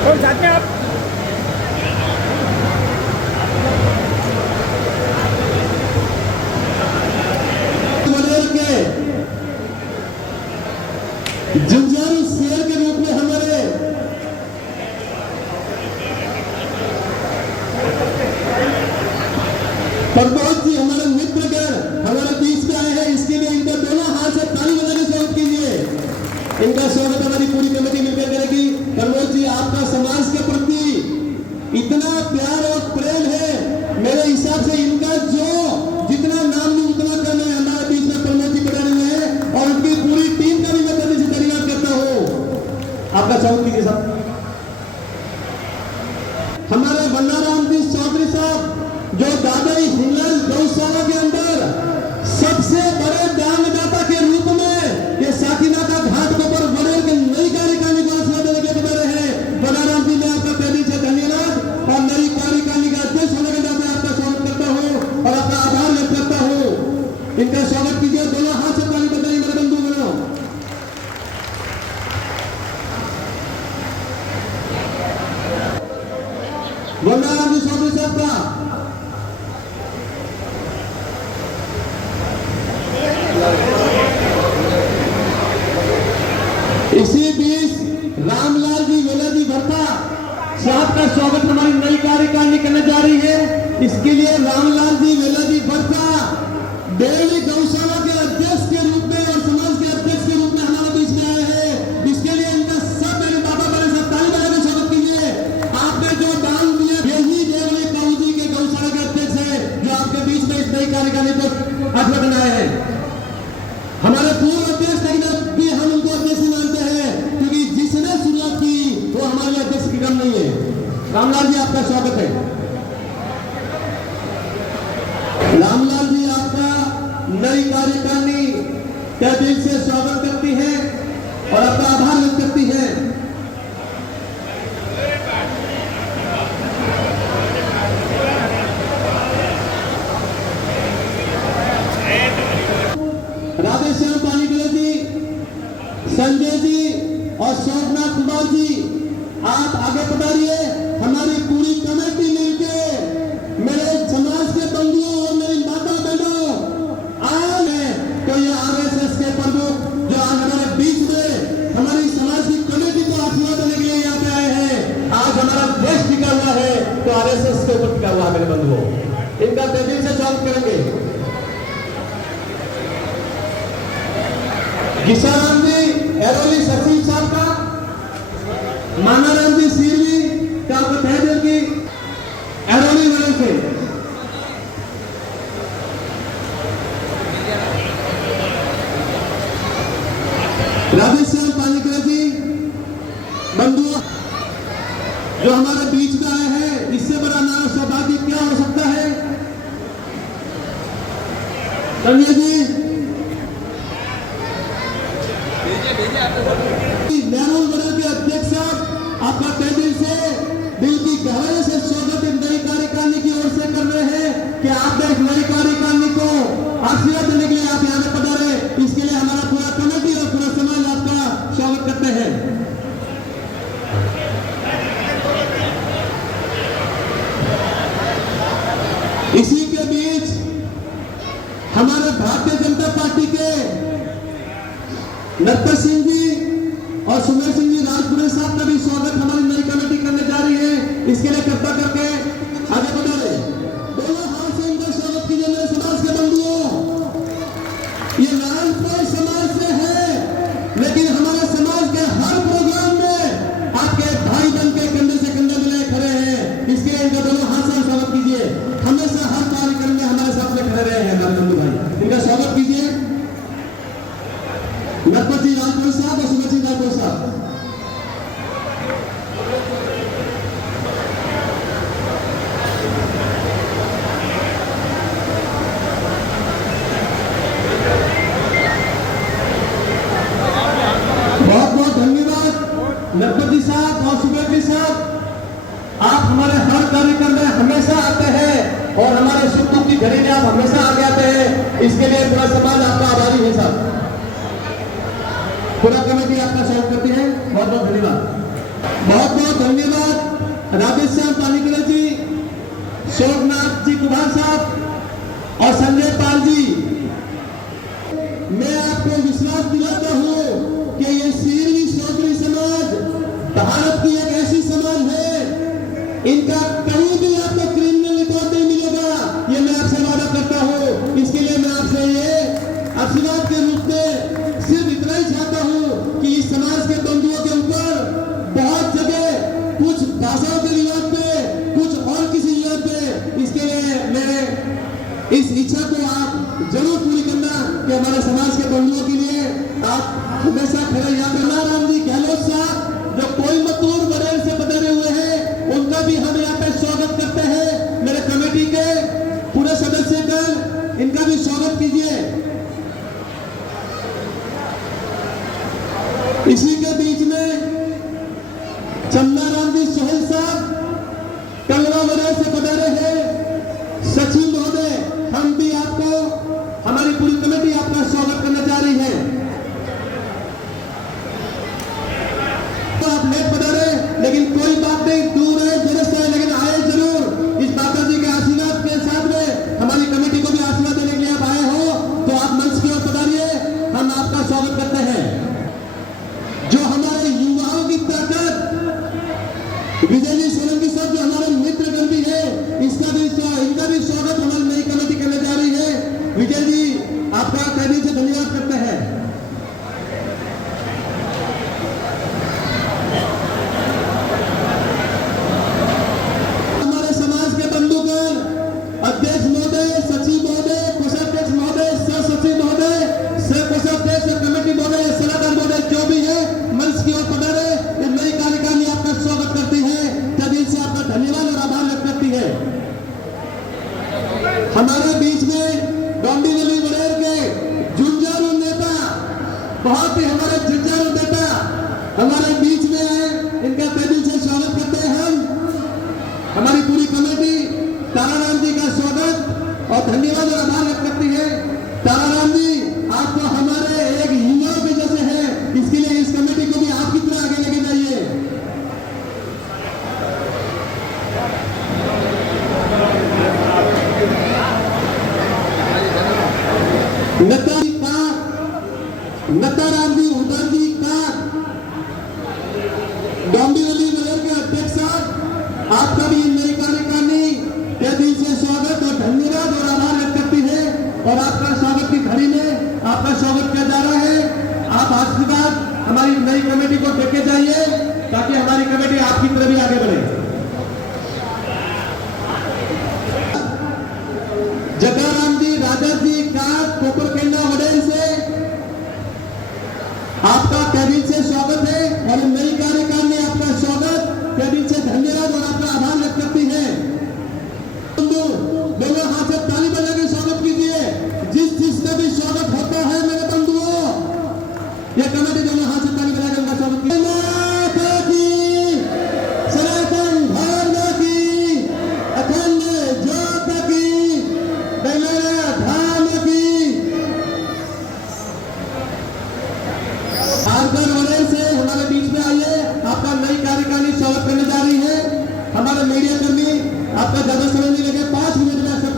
और साथ में आप जुंजारू शेर के रूप में हमारे साहब। हमारे वन्नाराम जी चौधरी साहब जो दादाई हिंगलाज गौशाला के अंदर सबसे बड़े दानदाता के रूप में ये साकीनाका घाट के ऊपर वडेर के नई कार्यकारिणी को आशीर्वाद देने के बता रहे हैं। वन्नाराम जी मैं आपका तहे दिल से धन्यवाद और नई कार्यकारिणी का अध्यक्ष होने के नाते आपका स्वागत करता हूँ और आपका आभार व्यक्त करता हूँ। इनका स्वागत कीजिए, दोनों हाथ से ताली बजाइए मेरे बंधु बनो। वन्नाराम जी चौधरी साहब का इसी बीच रामलाल जी वेला जी भरता साहब का स्वागत हमारी नई कार्यकारिणी करने जा रही है। इसके लिए रामलाल जी वेला जी भरता डेली गौशाला के अध्यक्ष के रूप में और समाज के अध्यक्ष के रूप में हमारे बीच में आए हैं। इसके लिए इनका सब मेरे बाबा बड़े साहब ताली बजा के स्वागत कीजिए। आपने जो दान दिया यही देवली काऊ जी के गौशाला के अध्यक्ष है जो आपके बीच में इस नई कार्यकारिणी को अध्यक्ष बनाए हैं। हमारे पूर्व अध्यक्ष भी हम उनको अध्यक्ष मानते हैं क्योंकि जिसने शुरुआत की वो हमारे अध्यक्ष की कम नहीं है। रामलाल जी आपका स्वागत है। रामलाल जी आपका नई कार्यकारिणी का दिल से स्वागत करती है और आपका आभार व्यक्त करती है। राधेश्याम पानीगले जी, संजय जी और शोभनाथ कुमार जी आप आगे पधारिए। हमारी पूरी कमेटी मिलके मेरे समाज के बंधुओं और मेरी माता बहनों आज तो ये आरएसएस के प्रमुख जो आज हमारे बीच में हमारी समाज की कमेटी को आशीर्वाद देने के लिए यहाँ पे आए हैं। आज हमारा देश टिका हुआ है तो आरएसएस के ऊपर टिका हुआ है मेरे बंधुओं। इनका दिल से स्वागत करेंगे। किसाराम जी एरोली सचिव साहब का, मानाराम जी सीरवी का आपको तहे दिल की एरोली वाले से राधेश्याम पानीगले जी बंधु जो हमारे बीच में आए हैं, इससे बड़ा नारा सौभाग्य क्या हो सकता है। संजय जी नेहरू वडेर के अध्यक्ष साहब आपका तहे दिल से दिल की गहराई से स्वागत इन नई कार्यकारिणी की ओर से कर रहे हैं कि आपने इस नई कार्यकारिणी को आशीर्वाद देने के लिए आप यहाँ पे पधारे। इसके लिए हमारा पूरा कमेटी और पूरा समाज आपका स्वागत करते हैं। इसी के बीच हमारे भारतीय जनता पार्टी के नरपत सिंह जी और सुमेर सिंह जी राजपुरे साहब का भी स्वागत हमारी नई कमेटी करने जा रही है। इसके लिए कृपा करके आगे बढ़े, दोनों हाथ से इनका स्वागत कीजिए मेरे समाज के बंधुओं। ये नारायणपुर समाज से है लेकिन हमारे समाज के हर प्रोग्राम में आपके भाई बन के कंधे से कंधे मिलाए खड़े हैं। इसके लिए इनका दोनों हाथ से स्वागत कीजिए। हमेशा हर कार्यक्रम में हमारे साथ में खड़े रहे हैं हमारे बंधु भाई, इनका स्वागत कीजिए। नरपत जी राजपुर साहब और सुमेर सिंह राजपुर साहब। बहुत बहुत धन्यवाद नरपत जी साहब और सुमेर जी साहब। आप हमारे हर कार्यक्रम में हमेशा आते हैं और हमारे सुख दुख की घड़ी में आप हमेशा आगे आते हैं। इसके लिए पूरा समाज आपका आभारी है साहब। पूरा कमेटी आपका स्वागत करती है। बहुत बहुत धन्यवाद। बहुत बहुत धन्यवाद राधेश्याम पानीगले जी, शोभनाथ जी कुमार साहब और संजय पाल जी। मैं आपको विश्वास दिलाता हूं कि ये सीरवी चौधरी समाज भारत की एक ऐसी समाज है, इनका कहीं भी आपको क्रिमिनल रिकॉर्ड नहीं मिलेगा। ये मैं आपसे वादा करता हूं। इसके लिए मैं आपसे ये आशीर्वाद के रूप में सिर्फ इतना ही चाहता हूं कि इस समाज के बंधुओं के ऊपर बहुत जगह कुछ भाषाओं के विवाद पे, कुछ और किसी विवाद पे, इसके लिए मेरे इस इच्छा को आप जरूर पूरी करना कि हमारे समाज के बंधुओं के लिए आप हमेशा खड़े। यहाँ पे नारायण जी गहलोत साहब जो कोई मत इसी के बीच में चंदाराम जी सोहेल साहब कलवा वजह से पधारे हैं। सचिव महोदय, हम भी आपको, हमारी पूरी कमेटी आपका स्वागत करना चाह रही है। तो आप लेट पधारे, लेकिन कोई बात नहीं, दूर है, दुरुस्त है, लेकिन आए जरूर। इस माता जी के आशीर्वाद के साथ में हमारी कमेटी को भी आशीर्वाद देने के लिए आप आए हो, तो आप मंच की ओर पधारिए, हम आपका स्वागत करते हैं। जो हमारे युवाओं की ताकत, विजय जी सोलंकी साहब जो हमारे मित्रगण भी है, इनका भी स्वागत हमारी नई कमेटी करने जा रही है। विजय जी, आपका कहने से धन्यवाद करते हैं। हमारे समाज के बंधुगण, अध्यक्ष महोदय, सचिव महोदय, कोषाध्यक्ष महोदय, सह सचिव महोदय, सह कोषाध्यक्ष, कमेटी महोदय, सलाहकार महोदय, जो भी है मंच की ओर पधारे। इस नई कार्यकारिणी आपका स्वागत करती है, दिल से आपका धन्यवाद और आभार व्यक्त करती है। हमारे बीच में डोंबिवली वडेर के झुंझारू नेता, बहुत ही हमारे झुंझारू नेता हमारे बीच में है, इनका दिल से स्वागत करते हैं हम। हमारी पूरी कमेटी ताराराम जी का स्वागत और धन्यवाद और आभार व्यक्त करती है। ताराराम जी, आपको हमारे एक युवा के जैसे है, इसके लिए इस कमेटी को भी आपकी तरह आगे लेके जाइए। नताराम जी उदर जी का डोंबिवली वडेर के अध्यक्ष साहब, आपका भी नई कार्यकारिणी के दिल से स्वागत और धन्यवाद और आभार व्यक्त करती है। और आपका स्वागत की घड़ी में आपका स्वागत किया जा रहा है। आप आशीर्वाद हमारी नई कमेटी को देके जाइए, ताकि हमारी कमेटी आपकी तरफ भी आगे बढ़े। जगाराम जी, राजा जी का कोपरकेंडा वडेर से आपका तहरीर से स्वागत है और नई कार्यकारिणी आपका स्वागत, तहरीर से धन्यवाद और आपका आभार व्यक्त करती है। दोनों हाथ से ताली बजा के स्वागत कीजिए। जिसका भी स्वागत होता है मेरे बंधुओं, यह कमेटी दोनों हाथ से ताली बजा के उनका स्वागत कीजिए। सनातन धर्म की अखंड ज्योत की, धाम की। आरकर वडेर से हमारे बीच में आइए, आपका नई कार्यकारिणी स्वागत करने जा रही है। हमारे मीडिया कर्मी, आपका ज्यादा समय नहीं लगे, 5 मिनट में सब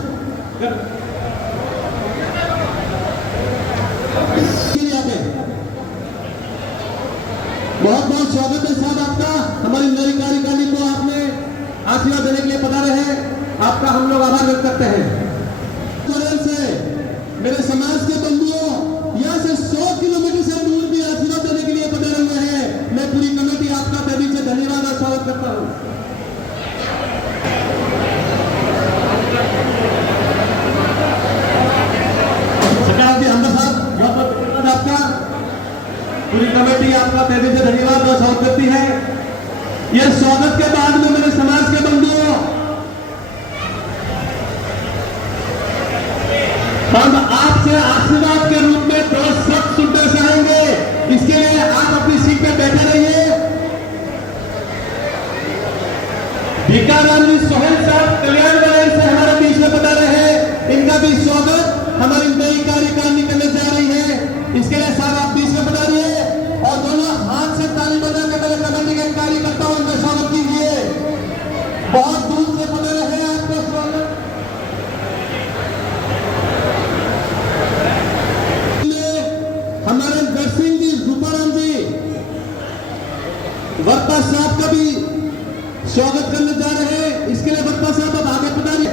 बहुत बहुत स्वागत है साहब आपका। हमारी नई कार्यकारिणी को आपने आशीर्वाद देने के लिए पधारे हैं, आपका हम लोग आभार व्यक्त करते हैं। से मेरे समाज के बंधुओं, यहाँ से 100 किलोमीटर से दूर भी आशीर्वाद देने के लिए पधारे हुए हैं। मैं पूरी कमेटी आपका दिल से धन्यवाद और स्वागत करता हूँ। सरकार जी, हमदा साहब, बहुत बहुत धन्यवाद आपका। पूरी कमेटी आपका दिल से धन्यवाद और स्वागत करती है। यह स्वागत के बाद में मेरे समाज के बंधुओं, हम आपसे आशीर्वाद के रूप में 2 शब्द सुनना चाहेंगे। इसके लिए आप अपनी सीट पे बैठे रहिए। भिकाराम जी सोहेल साहब कल्याण वडेर से हमारे बीच में बता रहे हैं, इनका भी स्वागत हमारी नई कार्यकारिणी करने जा रही है। इसके लिए साहब आप बीच में बता रहिए और दोनों हाथ से ताली बजा के मेरे कमेटी के कार्यकर्ताओं का स्वागत कीजिए। बहुत दूर से बता रहे हैं, आपका स्वागत। हमारे दर्शन जी, रूपाराम जी, वर्ता साहब का भी स्वागत करने जा रहे हैं। इसके लिए वर्ता साहब अब आगे पधारिए।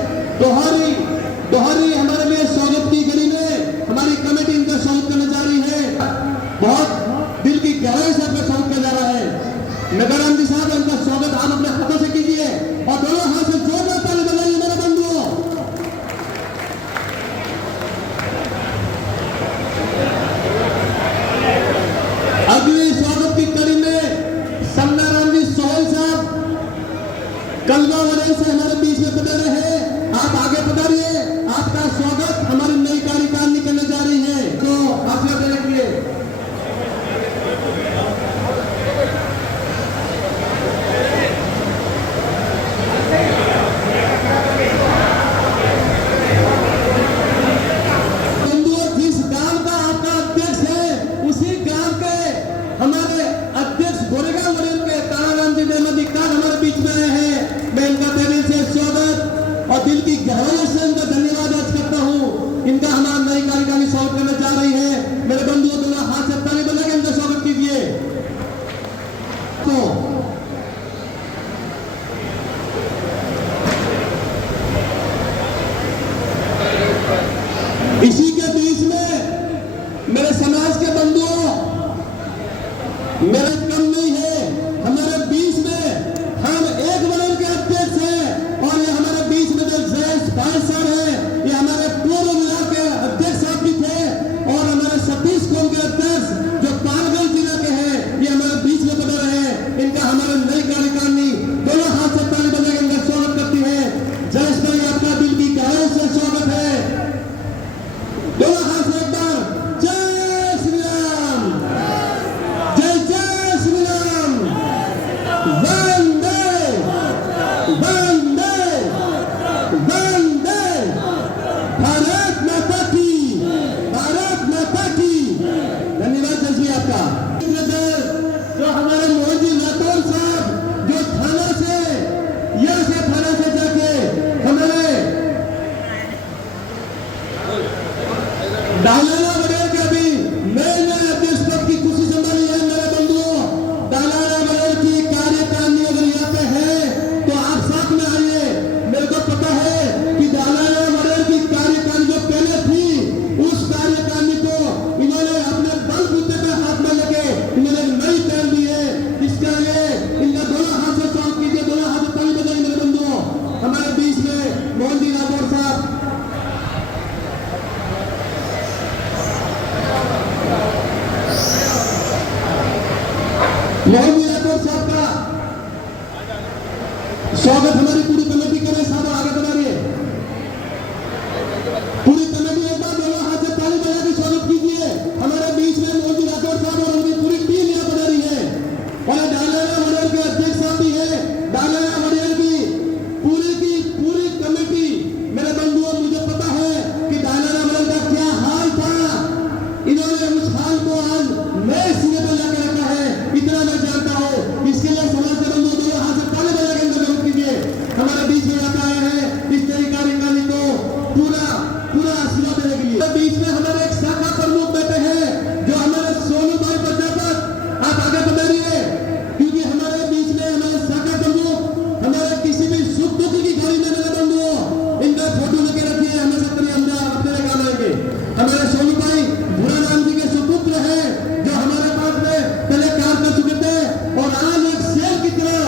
दोहरी हमारे लिए स्वागत की घड़ी में हमारी कमेटी इनका स्वागत करने जा रही है। बहुत दिल की गहराई से आपका स्वागत किया जा रहा है। नगराम जी साहब, इनका स्वागत आप अपने हाथों से कीजिए और दोनों हाथ से जोरदार ताली बजाइए मेरे बंधुओं। अगली स्वागत की कड़ी में संगनाराम जी सोहेल साहब कलवा वडेर से हमारे बीच में पधारे हैं। आप आगे पधारिए, आपका स्वागत हमारी नई कार्यकारिणी करने जा रही है। तो आशीर्वाद देने के लिए मोहन राठौर साहब का स्वागत हमारी पूरी कमेटी करे। साहब आगे बढ़ा रही है पूरी कमेटी। एक बार दोनों हाथ से ताली बजा के स्वागत कीजिए। हमारे बीच में मोहन राठौर साहब और उनकी पूरी टीम यहाँ बढ़ा रही है और डालाना वड़ेर के अध्यक्ष साहब भी है। डालाना वड़ेर की पूरी कमेटी। मेरे बंधुओं, मुझे पता है कि डालाना वड़ेर का क्या हाल था। इन्होंने उस हाल को आज नए सिरे पर लाकर रखा है, इतना मैं जानता हूं। इसके लिए समाज के बंधुओं दोनों हाथ से ताली बजा के इनको जरूर कीजिए। हमारे बीच में आता है इस नई कार्यकारिणी को पूरा आशीर्वाद देने के लिए। बीच में हमारे एक शाखा प्रमुख बैठे हैं जो हमारे सोनू भाई प्रजापत। आप आगे बढ़िए क्योंकि हमारे बीच में हमारे शाखा प्रमुख हमारे किसी भी सुख दुख की घड़ी में मेरे बंधुओं इनका फोटो लेके रखिए। हमेशा करिए हम अपने काम आएंगे। हमारे सोनू भाई भूरा राम जी के सुपुत्र है जो हमारे पास में पहले काम कर चुके थे और आज एक शेर की तरह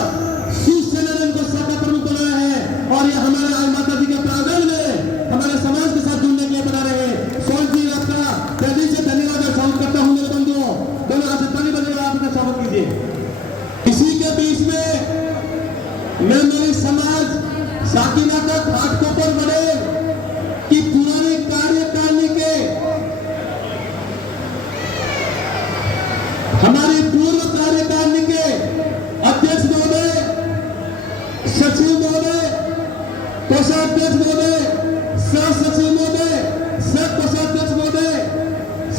शिवसेना ने इनको शाखा प्रमुख बनाया है और ये हमारे आज माता जी के प्रांगण में हमारे समाज के साथ जुड़ने के लिए बना रहे हैं। सोन जी आपका दिल से धन्यवाद और स्वागत करता हूं। मेरे बंधुओं दोनों हाथ से ताली बजाकर आप अपना स्वागत कीजिए। इसी के बीच में मैं मेरी समाज साकिना का घाटकोपर वड़ेर की पुरानी कार्यकारिणी के हमारी पूर्व कार्यकारिणी के अध्यक्ष महोदय, सचिव महोदय, कोषाध्यक्ष महोदय, सह सचिव महोदय, सह कोषाध्यक्ष महोदय,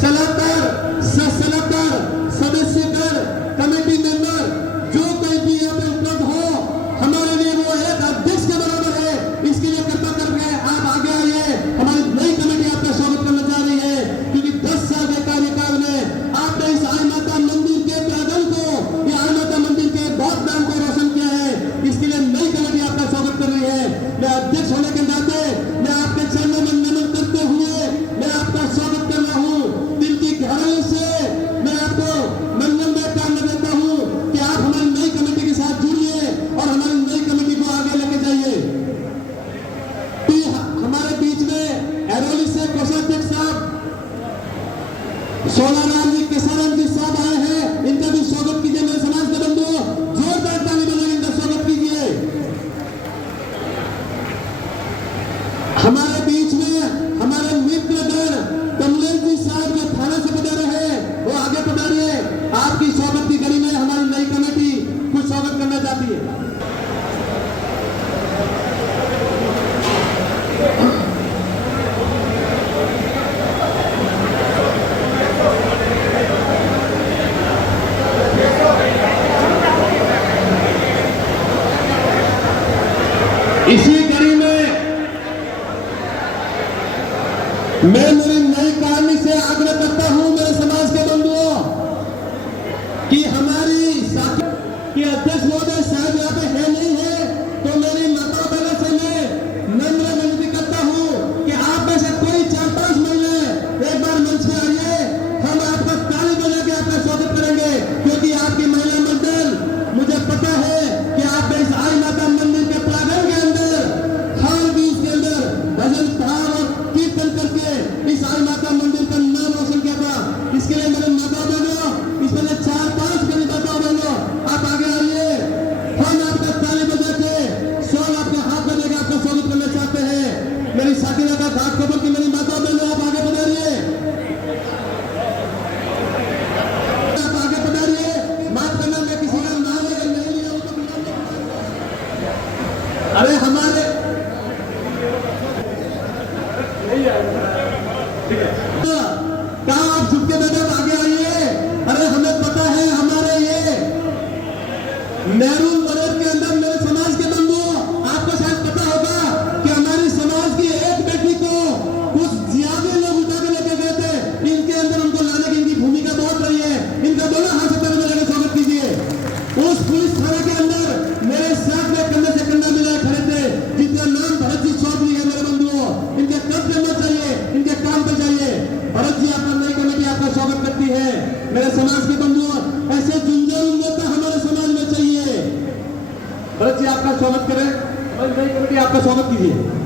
सलाहकार, सह सलाहकार, सदस्यगण, कमेटी मेंबर जो कोई भी यहाँ पे उपलब्ध हो, हमारे लिए वो एक अध्यक्ष के बराबर है। इसके लिए कृपा करके आप आगे आइए। हमारी नई कमेटी आपका स्वागत करना चाह रही है क्योंकि 10 साल के कार्यकाल में आपने इस आई माता मंदिर के प्रांगण को, ये आई माता मंदिर के बहुत नाम को रोशन किया है। इसके लिए नई कमेटी आपका स्वागत कर रही है। मैं अध्यक्ष होने के नाते मैं आपके चरणों में नमन करते हुए मैं आपका स्वागत कर रहा हूँ। दिल की गहराई से मैं आपको मंगलमय कामना देता हूँ कि आप हमारी नई कमेटी के साथ जुड़िए और हमारी नई कमेटी को आगे लेके जाइए। हमारे बीच में एरोली से कोषाध्यक्ष साहब सोनाराम जी, किसानम जी साहब आए हैं। इनका भी स्वागत कीजिए। मेरे समाज के बंधुओं जोरदार ताली बजाकर इनका स्वागत कीजिए। हमारे बीच में हमारे मित्रगण कमलेश जी साहब जो थाने से पधारे हैं वो आगे पधारिए। आपकी स्वागत की कड़ी में हमारी नई कमेटी कुछ स्वागत करना चाहती है। इसी कड़ी में मैं मेरी नई कहानी से आग्रह करता हूं मेरे समाज के बंधुओं कि हमारी साथी की अध्यक्ष महोदय साहब यहाँ पे है नहीं है तो मेरी माता बहनों से मैं नम्र विनती करता हूं कि आप में से कोई 4-5 महिलाएं एक बार मंच में आइए। हम आपका ताली बजा के आपका स्वागत करेंगे क्योंकि आपकी महिला मंडल, मुझे पता है कि आप इस आई माता मंदिर के प्रांगण के अंदर हर बीच के अंदर भजन भाव और कीर्तन करके इस आई माता मंदिर का नाम रोशन किया था। इसके लिए मेरे माता बहनों, इसमें 4-5 मेरी माता बहनों आप आगे आइए। हम आपका ताली बजा के सॉन्ग आपके हाथ में लेकर आपका स्वागत करना चाहते हैं। मेरी साकिना का घाटकोपर की मेरी माता बहनों आप आगे बढ़ाइए, आप आगे बढ़ाइए। माफ करना मैं किसी का नाम अगर नहीं लिया हो तो अरे हमारे कहा आप झुक के बैठे आगे आइए। अरे हमें पता है हमारे ये नेहरू वड़ेर के अंदर मेरे समाज के बंधुओं आपको शायद पता होगा कि हमारी समाज की एक बेटी को कुछ ज्यादा लोग उठा के लेके गए थे। इनके अंदर उनको लाने की इनकी भूमिका बहुत रही है। इनका दोनों हाथ से ताली बजाकर स्वागत कीजिए। उस पुलिस थाना के अंदर मेरे साथ में कंधे से कंधा मिलाए खड़े थे जिनका नाम भरत जी चौधरी है। मेरे बंधुओं इनके कब करना चाहिए, इनके काम पे चाहिए। भरत जी आपका नई कमेटी आपका स्वागत करती है। मेरे समाज के बंधुओं ऐसे झुंझुनू नेता हमारे समाज में चाहिए। भरत जी आपका स्वागत करें, हमारी नई कमेटी आपका स्वागत कीजिए।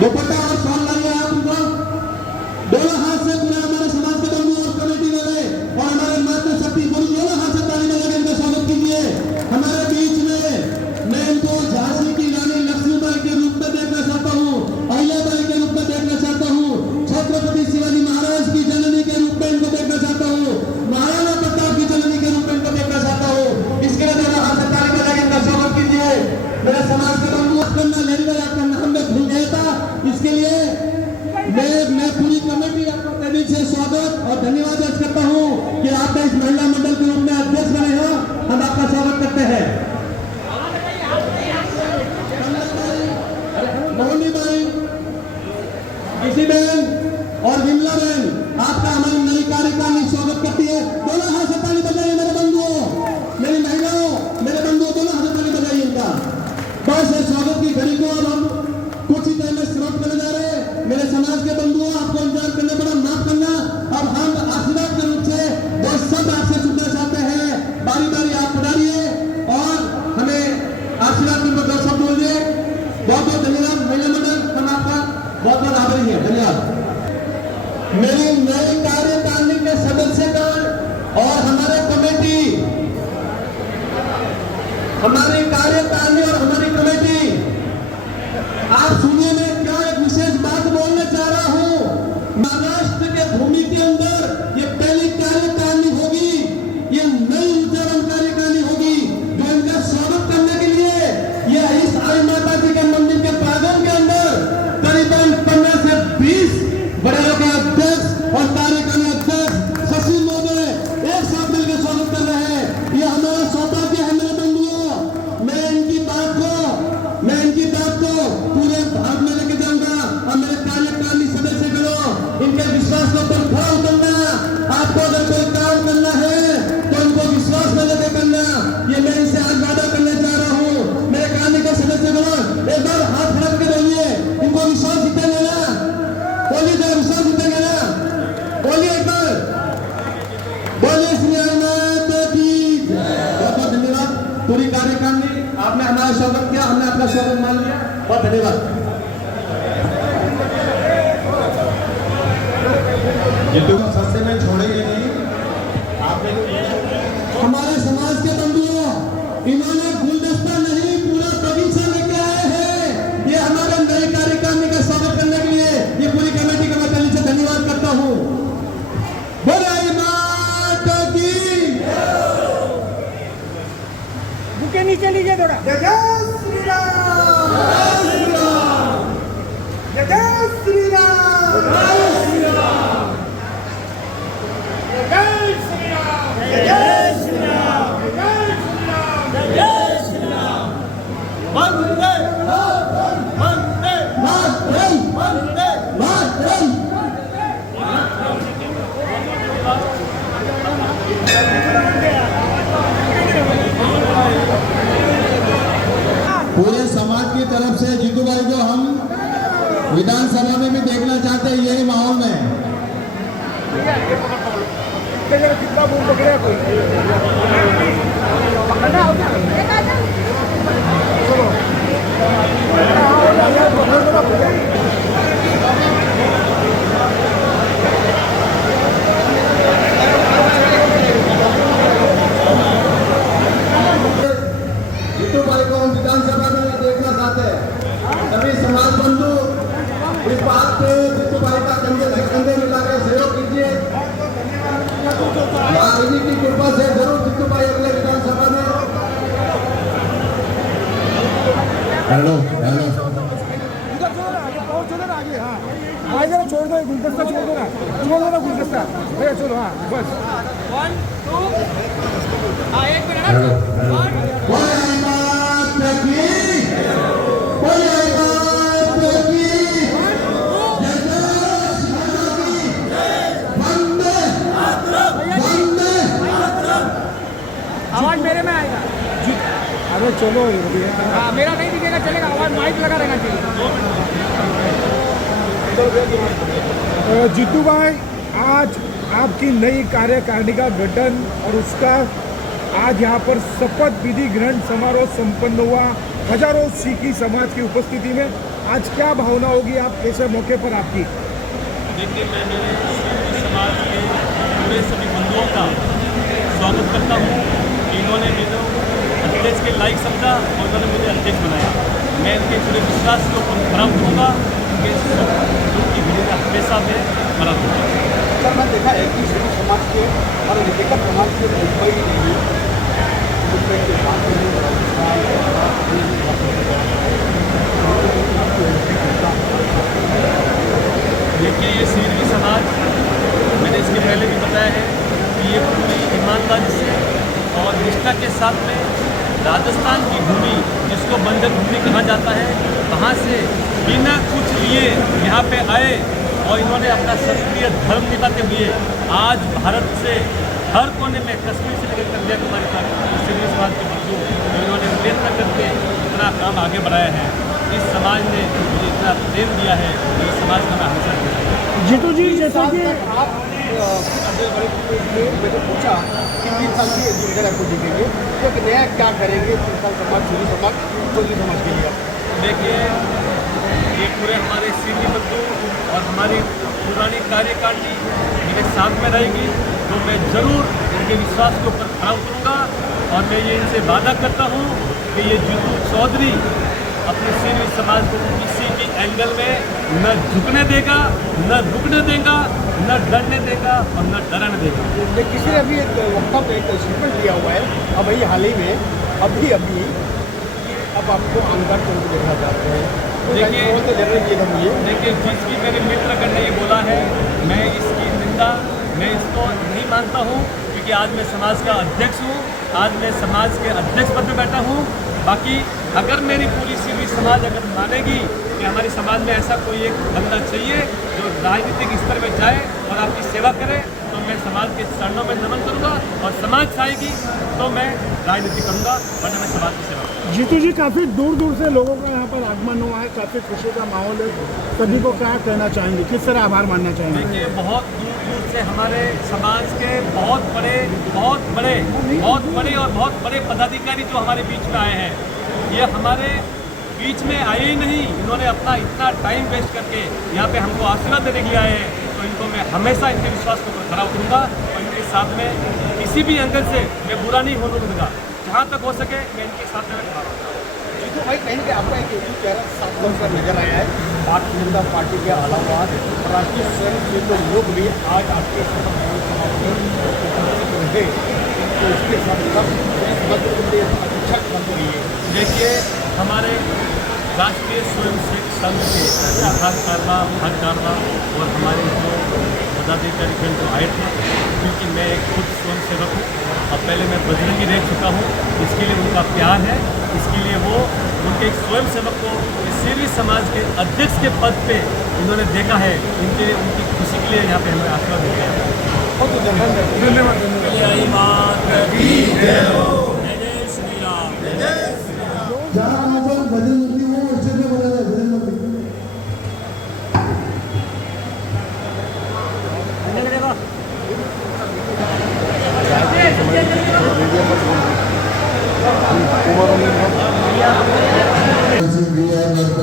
दुपट्टा और शॉल लाइए आप उनको, दोनों हाथ से पूरे हमारे समाज के बंधु और कमेटी वाले और हमारे मातृशक्ति गुरु दोनों हाथ से ताली बजाकर इनका स्वागत कीजिए। हमारे बीच में मैं इनको झांसी की रानी लक्ष्मीबाई के रूप में देखना चाहता हूँ, अहिल्याबाई के रूप में देखना चाहता हूँ, छत्रपति शिवाजी महाराज की जननी के रूप में इनको देखना चाहता हूँ, महाराणा प्रताप की जननी के रूप में इनको देखना चाहता हूँ। इसके लिए दोनों हाथ से ताली बजाकर इनका स्वागत कीजिए। मेरे समाज के बंधु करना लेने वाला आपका नाम में भूल गया था, इसके लिए मैं पूरी कमेटी आपका तहे से स्वागत और धन्यवाद अर्ज करता हूं कि आप इस महिला मंडल के रूप में अध्यक्ष बने हो। हम आपका स्वागत करते हैं। मोहनी भाई, किसी बहन और विमला बहन आपका हमारी नई कार्यकारिणी स्वागत करती है। दोनों हाथ से ताली बजाइए मेरे बंधुओं, मेरी महिलाओं, मेरे बंधुओं, दोनों हाथ से ताली बजाइए इनका। बस इस स्वागत की घड़ी को अब हम कुछ ही टाइम में समाप्त करने जा रहे हैं। मेरे समाज के बंधुओं, आपको इंतजार करने पड़ा, माफ करना। अब हम आशीर्वाद के रूप से वो सब आपसे सुनना चाहते हैं। बारी बारी आप पधारिए और हमें आशीर्वाद के ऊपर 2 शब्द बोलिए। बहुत बहुत धन्यवाद महिला मंडल, हम आपका बहुत बहुत आभारी है। धन्यवाद। मेरी नई कार्यकारिणी के सदस्यगण और हमारे कमेटी, हमारी कार्यकारिणी और हमारी कमेटी, आप सुनिए, मैं क्या एक विशेष बात बोलने चाह रहा हूं। महाराष्ट्र के भूमि के अंदर ये पहली कार्यकारिणी होगी, ये नई उच्चारण कार्यकारिणी होगी, जो इनका स्वागत करने के लिए ये इस आई माता जी के मंदिर के प्रांगण के अंदर करीबन 15 से 20 बड़े के अध्यक्ष और कार्यकारिणी अध्यक्ष सचिव महोदय एक साथ मिलकर स्वागत कर रहे हैं। ये हमारा सौभाग्य है मेरे बंधुओं। मैं इनकी बात को पूरे भारत में लेके जाऊंगा और मेरे कार्यकारिणी सदस्य करो इनके विश्वास के ऊपर खरा उतरना। आपको अगर कोई काम करना है तो इनको विश्वास में लेके करना, ये मैं इनसे आज वादा करने जा रहा हूँ। मेरे कार्य के सदस्य करो एक बार हाथ फड़क के बोलिए, इनको विश्वास जीतेंगे ना? बोलिए जरा, विश्वास जीतेंगे ना? बोलिए एक बार, बोलिए श्री राम की। बहुत बहुत धन्यवाद। पूरी कार्यकारिणी आपने हमारा स्वागत किया, हमने आपका स्वागत मान लिया। बहुत धन्यवाद। सस्ते में छोड़ेंगे नहीं। आपने हमारे समाज के बंधुओं, इन्होंने गुलदस्ता नहीं पूरा बगीचा लेके आए हैं। ये हमारे नए कार्यकारिणी का स्वागत करने के लिए ये पूरी कमेटी का मैं दिल से धन्यवाद करता हूँ। बोले माता की। बुके नीचे लीजिए थोड़ा। जय जय श्री राम, जय श्री राम, जय जय श्री राम, जय श्री राम, जय श्री राम, जय श्री राम, जय श्री राम, जय श्री राम। वंदे वंदे मातरम, वंदे मातरम। पूरे समाज की तरफ से जीतू भाई को हम विधानसभा में भी देखना चाहते हैं, यही माहौल में। कितना बूम पकड़े कोई पकड़ना होगा। जीतू भाई को हम विधानसभा में भी देखना चाहते हैं। सभी समाज बंधु इस बात पे जीतू भाई का कंधे से कंधे मिलाकर सहयोग कीजिए। महारानी की कृपा से जरूर जीतू भाई अगले विधानसभा में। हेलो हेलो, इधर छोड़ो ना, आगे पहुंच छोड़ो ना, आगे। हाँ आगे जरा छोड़ दो, गुलदस्ता छोड़ दो ना, छोड़ दो ना गुलदस्ता भैया। चलो हाँ बस 1 2 एक मिनट। Hello hello. बोले माता की, बोले माता की, जय जय माता की, वंदे वंदे। आवाज मेरे में आएगा। अरे चलो हाँ, मेरा नहीं दिखेगा, चलेगा। आवाज माइक लगा रहना चाहिए। जीतू भाई, आज आपकी नई कार्यकारिणी का गठन और उसका आज यहाँ पर शपथ विधि ग्रहण समारोह संपन्न हुआ हजारों सिखी समाज की उपस्थिति में। आज क्या भावना होगी आप ऐसे मौके पर आपकी? देखिए, मैं मेरे समाज के पूरे सभी बंधुओं का स्वागत करता हूँ कि इन्होंने मेरे अध्यक्ष के लायक समझा और उन्होंने मुझे अध्यक्ष बनाया। मैं इनके पूरे विश्वास के ऊपर खड़ा उतरूँगा कि उनकी भूमिका हमेशा में खड़ा दूँगा। सर, मैं देखा है कि सिंधी समाज के और लिखित समाज के मुंबई नहीं, मुंबई के बाद देखिए, ये सिंधी समाज, मैंने इसके पहले भी बताया है कि ये पूरी ईमानदारी से और निष्ठा के साथ में राजस्थान की भूमि, जिसको बंजर भूमि कहा जाता है, वहाँ से बिना कुछ लिए यहाँ पे आए और इन्होंने अपना क्षत्रिय धर्म निभाते हुए आज भारत से हर कोने में, कश्मीर से लेकर कन्याकुमारी तक सिंधी समाज के बच्चों इन्होंने प्रयत्न करके इतना काम आगे बढ़ाया है। इस समाज ने मुझे इतना प्रेम दिया है, इस समाज का मैं हमेशा दिया। जीतू जी, जैसा कि आप मैंने पूछा कि 3 साल की अगर आपको जीतेंगे तो एक नया क्या करेंगे 3 साल समाज, सिंधी समाज, कोली समाज के लिए? देखिए, ये पूरे हमारे सिंधी बंधु और हमारी पुरानी कार्यकारिणी मेरे साथ में रहेगी, तो मैं ज़रूर इनके विश्वास के ऊपर खड़ा उतरूँगा और मैं ये इनसे वादा करता हूँ कि ये जीतू चौधरी अपने सिंधी समाज को किसी भी एंगल में न झुकने देगा, न रुकने देगा, न डरने देगा और न डराने देगा। किसी ने अभी एक वक्ता पे एक स्टेटमेंट दिया हुआ है अभी हाल ही में, अभी अब आपको आमदार चुन के देखना चाहते हैं। देखिए, जिसकी मेरे मित्रगण ने ये बोला है, मैं इसकी निंदा, मैं इसको नहीं मानता हूँ, क्योंकि आज मैं समाज का अध्यक्ष हूँ, आज मैं समाज के अध्यक्ष पद पर बैठा हूँ। बाकी अगर मेरी पूरी सिंधी समाज अगर मानेगी कि हमारे समाज में ऐसा कोई एक बंदा चाहिए जो राजनीतिक स्तर में जाए और आपकी सेवा करे, तो मैं समाज के चरणों में नमन करूँगा और समाज चाहेगी तो मैं राजनीति करूँगा, वरना मैं समाज की सेवा करूँगा। जीतू जी, काफ़ी दूर दूर से लोगों का यहाँ पर आगमन हुआ है, काफ़ी खुशी का माहौल है, सभी को क्या कहना चाहेंगे, किस तरह आभार मानना चाहेंगे? देखिए, बहुत दूर दूर से हमारे समाज के बहुत बड़े और बहुत बड़े पदाधिकारी जो हमारे बीच में आए हैं, ये हमारे बीच में आए ही नहीं, इन्होंने अपना इतना टाइम वेस्ट करके यहाँ पे हमको आशीर्वाद देने के लिए आए हैं, तो इनको मैं हमेशा इनके विश्वास के ऊपर खड़ा उतरूँगा और इनके साथ में किसी भी एंगल से मैं बुरा नहीं होने दूँगा। जहाँ तक हो सके मैं इनके साथ में खड़ा रहूँगा। जीतू भाई, कहीं कि आपका एक चेहरा साफ तौर पर नजर आया है। भारतीय जनता पार्टी के अलावा राष्ट्रीय स्वयंसेवक लोग भी आज आपके रहे, तो उसके साथ अध्यक्ष बन रही है। देखिए, हमारे राष्ट्रीय स्वयंसेवक संघ के भागकारवा और हमारे जो पदाधिकारी जो आए थे, क्योंकि मैं एक खुद स्वयंसेवक हूँ और पहले मैं बजरंगी रह चुका हूँ, इसके लिए उनका प्यार है, इसके लिए वो उनके एक स्वयंसेवक को सिंधी समाज के अध्यक्ष के पद पे उन्होंने देखा है, इनके लिए उनकी खुशी के लिए यहाँ पे हमें आशीर्वाद दिया है। बहुत धन्यवाद। जहाँ पर भजन मूर्ति हो उससे भी बना है भजन मूर्ति।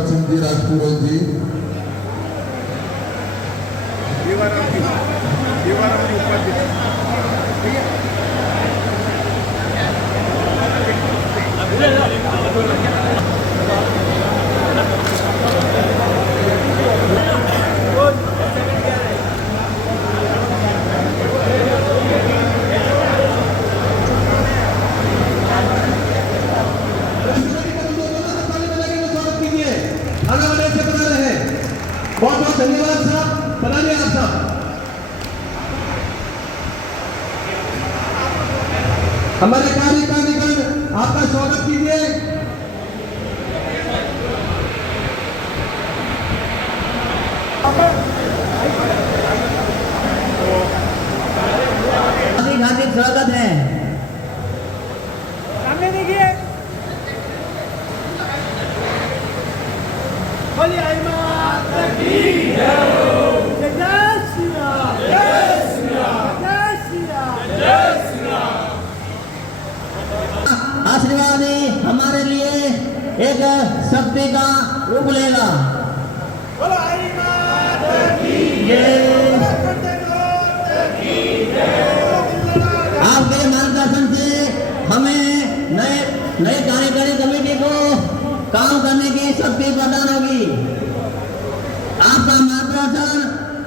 सिंधी राजपूत जी बहुत बहुत धन्यवाद साहब, बनाने आप साहब। हमारे कार्यकारिणी आपका स्वागत कीजिए। हार्दिक स्वागत है। सामने देखिए, बोलिए आई माता की जय। जय श्री राम, जय श्री राम, जय श्री राम, जय श्री राम। आशीर्वाद हमारे लिए एक शक्ति का रूप लेगा। आपके मार्गदर्शन से हमें नए कार्यकारी कमेटी को काम करने की शक्ति प्रदान होगी। आपका मार्गदर्शन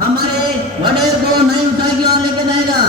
हमारे वडेर को नई ऊंचाई की ओर लेके जाएगा।